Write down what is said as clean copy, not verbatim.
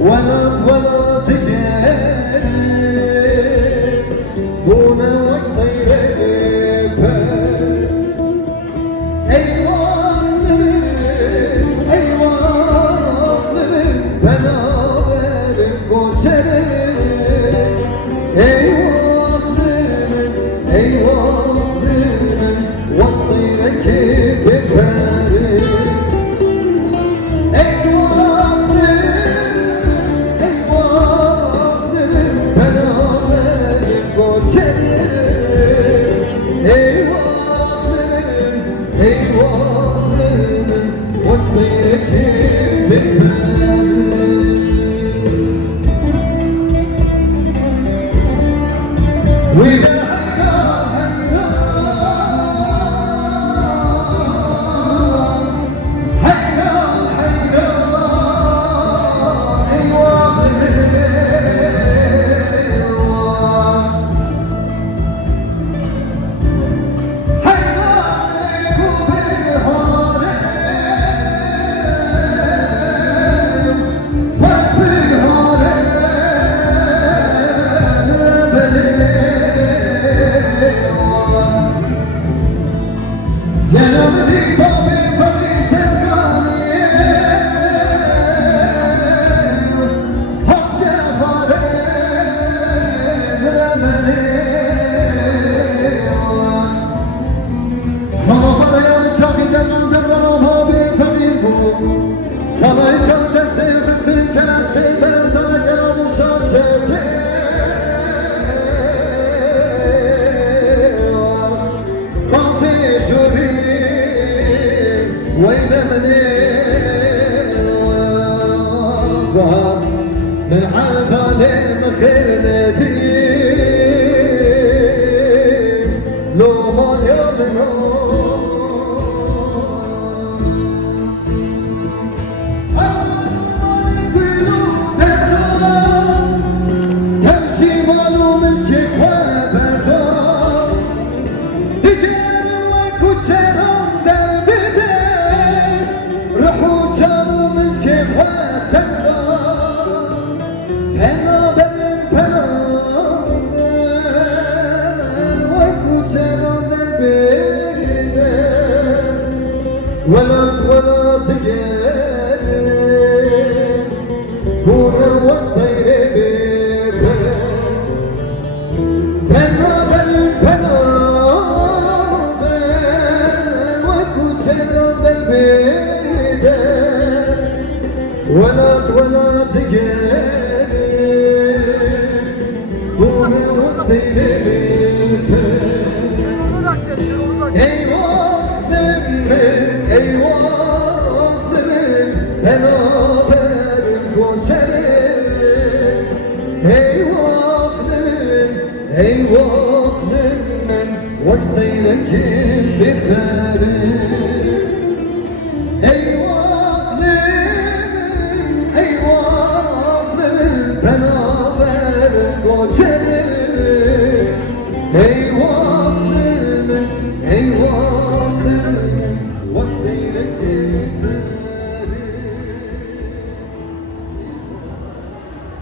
ولا تجاري دون وقت ايوان من بنابر الكوشري ايوان من والطيرك بباري Sana isen de sevgisi kelepçeyi berden gelen şaşırtı Kanti şuri ويلمني من عاد عليم خير نديم لو ما يبنو ولا تجاري هنا والطير بيبه بنابل وكسر البيت ولا تجاري هنا والطير بيبه بنابر الكوشري ايوه من والطيرك بفاري ايوه من بنابر الكوشري